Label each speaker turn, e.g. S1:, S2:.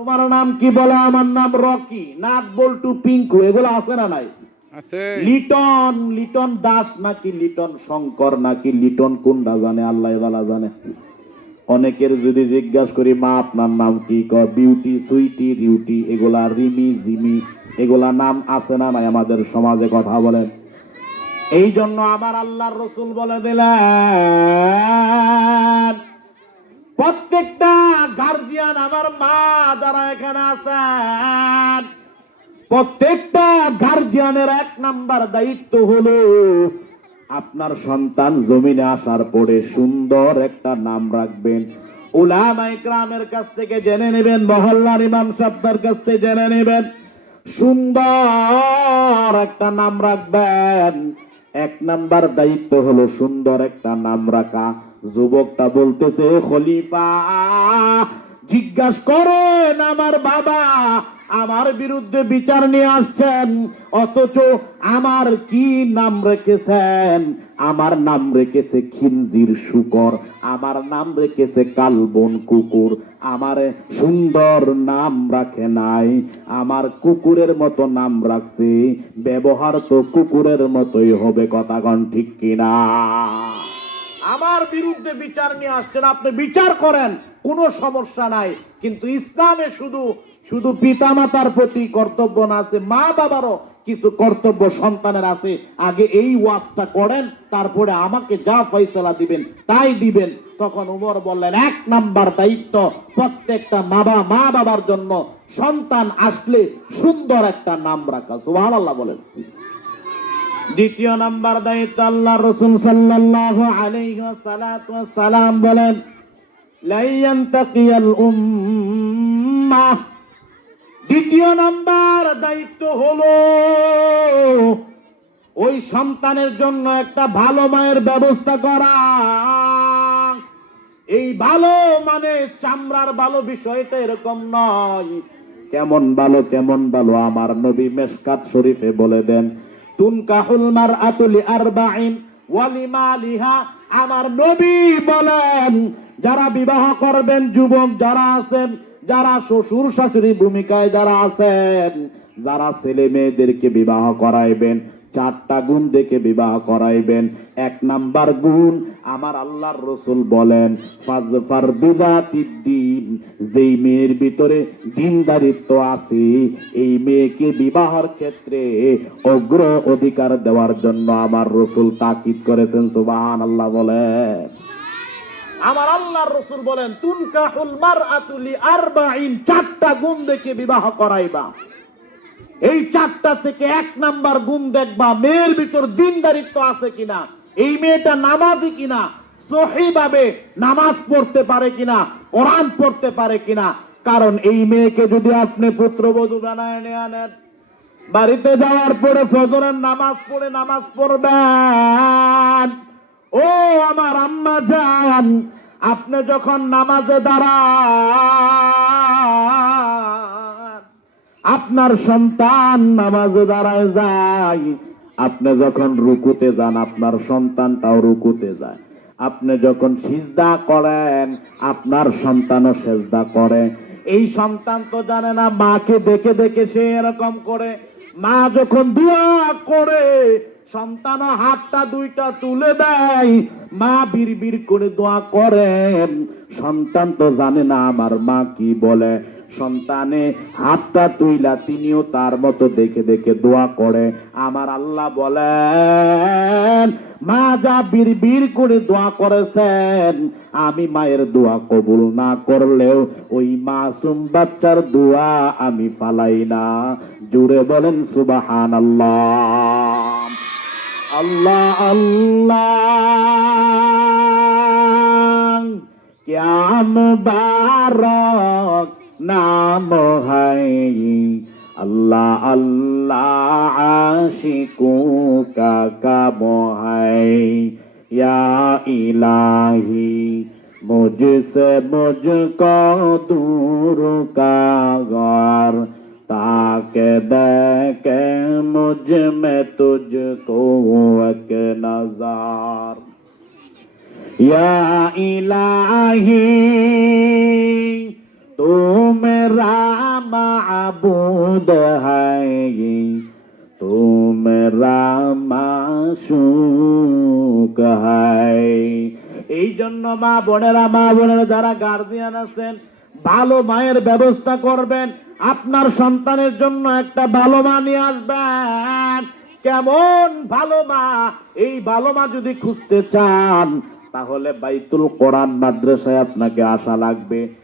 S1: তোমার নাম কি বলে? আমার নাম রকি। নাট বল্টু পিঙ্কু এগুলো আছে না নাই? লিটন লিটন দাস নাকি লিটন শঙ্কর নাকি লিটন কুন্ডা জানে আল্লাহ বালা জানে। অনেকের যদি জিজ্ঞাসা করি মা আপনার নাম কি? ক বিউটি সুইটি রিউটি এগুলা রিমি জিমি এগুলা নাম আছে না নাই আমাদের সমাজে কথা বলেন এই জন্য আমার আল্লাহর রসুল বলে দিলেন প্রত্যেকটা গার্জিয়ান আমার মা যারা এখানে আছেন, প্রত্যেকটা গার্জিয়ানের এক নাম্বার দায়িত্ব হলো আপনার সন্তান জমিনে আসার পরে সুন্দর একটা নাম রাখবেন। উলামা ইকরামের কাছ থেকে জেনে নেবেন, মহল্লার ইমাম সাহেবদের কাছ থেকে জেনে নেবেন। সুন্দর একটা নাম রাখবেন। এক নাম্বার দায়িত্ব হলো সুন্দর একটা নাম রাখা। যুবকটা বলতেছে, খলিফা, জিজ্ঞাসা করেন আমার বাবা, আমার বিরুদ্ধে বিচার নিয়ে আসছেন, অথচ আমার কি নাম রেখেছেন? আমার নাম রেখেছে খিনজির শুকর, আমার নাম রেখেছে কালবন কুকুর, আমার সুন্দর নাম রাখে নাই, আমার কুকুরের মতো নাম রাখছে, ব্যবহার তো কুকুরের মতোই হবে, কথা কথাগণ ঠিক কিনা? আমার বিরুদ্ধে বিচার নিয়ে আসছেন, আপনি বিচার করেন, কোনো সমস্যা নাই। কিন্তু ইসলামে শুধু শুধু পিতামাতার প্রতি কর্তব্য না আছে মা বাবারও কিছু কর্তব্য সন্তানের আছে। আগে এই ওয়াজটা করেন, তারপরে আমাকে যা ফয়সলা দিবেন, তাই দিবেন। তখন উমর বললেন, এক নাম্বার দায়িত্ব, প্রত্যেকটা বাবা মা বাবার জন্য সন্তান আসলে সুন্দর একটা নাম রাখা। সুবহানাল্লাহ বলেন। দ্বিতীয় নাম্বার দায়িত্ব আল্লাহ রসুল ওয়াসাল্লাতু ওয়াসালাম বলেন দ্বিতীয় নাম্বার দায়িত্ব হলো ওই সন্তানের জন্য একটা ভালো মায়ের ব্যবস্থা করা। এই ভালো মানে চামড়ার ভালো বিষয়টা এরকম নয়। কেমন ভালো কেমন ভালো, আমার নবী মেশকাত শরীফে বলে দেন তুনকাহুল মার আতুলি আরবাইন ওয়ালিমালিহা আমার নবী বলেন, যারা বিবাহ করবেন যুবক যারা আছেন, যারা শ্বশুর শাশুড়ি ভূমিকায় যারা আছেন, যারা ছেলে মেয়েদেরকে বিবাহ করাইবেন চারটা গুণ দেখে বিবাহ করাইবেন। এক নাম্বার গুণ, আমার আল্লাহর রসুল বলেন যেই মেয়ের ভিতরে দিনদারিত্ব আছে, এই মেয়েকে বিবাহর ক্ষেত্রে অগ্র অধিকার দেওয়ার জন্য আমার রসুল তাকিদ করেছেন। সুবাহান আল্লাহ বলেন। আমার আল্লাহর রসুল বলেন, তুনকাহুল মারআতুলি আরবাইন চারটা গুণ দেখে বিবাহ করাইবা। এই চারটা থেকে এক নাম্বার গুণ দেখবা মেয়ের ভিতর দিনদারিত্ব আছে কিনা? এই মেয়েটা নামাজি কিনা? সহিভাবে নামাজ পড়তে পারে কিনা? কোরআন পড়তে পারে কিনা? কারণ এই মেয়েকে যদি আপনি পুত্রবধূ বানায় নিয়ে আনেন, বাড়িতে যাওয়ার পরে ফজরের নামাজ পড়ে নামাজ পড়বেন। ও আমার আম্মা যান আপনি যখন নামাজে দাঁড়ান আপনার সন্তান নামাজে দাঁড়ায় যায়। আপনি যখন রুকুতে যান, আপনার সন্তানটাও রুকুতে যায়। আপনি যখন সিজদা করেন, আপনার সন্তানও সেজদা করে। এই সন্তান তো জানে না, মাকে দেখে দেখে সে এরকম করে। মা যখন দোয়া করে সন্তান হাতটা দুইটা তুলে দেয়। মা বিড় করে দোয়া করেন। সন্তান তো জানে না, আমার মা কি বলে। সন্তানে হাতটা তুইলা, তিনিও তার মতো দেখে দেখে দোয়া করে। আমার আল্লাহ বলেন, মা যা বীর বীর করে দোয়া করেছেন, আমি মায়ের দোয়া কবুল না করলেও ওই মাসুম বাচ্চার দোয়া আমি ফালাই না। জুড়ে বলেন সুবাহান আল্লাহ আল্লাহ। আল্লাহ কেমন বারক নাম হাই আল্লাহ আল্লাহ আশিকু কাকা বহাই ইয়া ইলাহি মুঝসে মুঝকো দূর কাগর ताके देखे मुझमें तुझको एक नजार या इलाही রামা মাবুদ হাই তুম মাসুক এই জন্য মা বোনেরা মা বোনেরা যারা গার্জিয়ান আছেন, ভালো মায়ের ব্যবস্থা করবেন। আপনার সন্তানের জন্য একটা ভালো মা নিয়ে আসবেন। কেমন ভালো মা? এই ভালো মা যদি খুঁজতে চান, তাহলে বাইতুল কোরআন মাদ্রাসায় আপনাকে আসা লাগবে।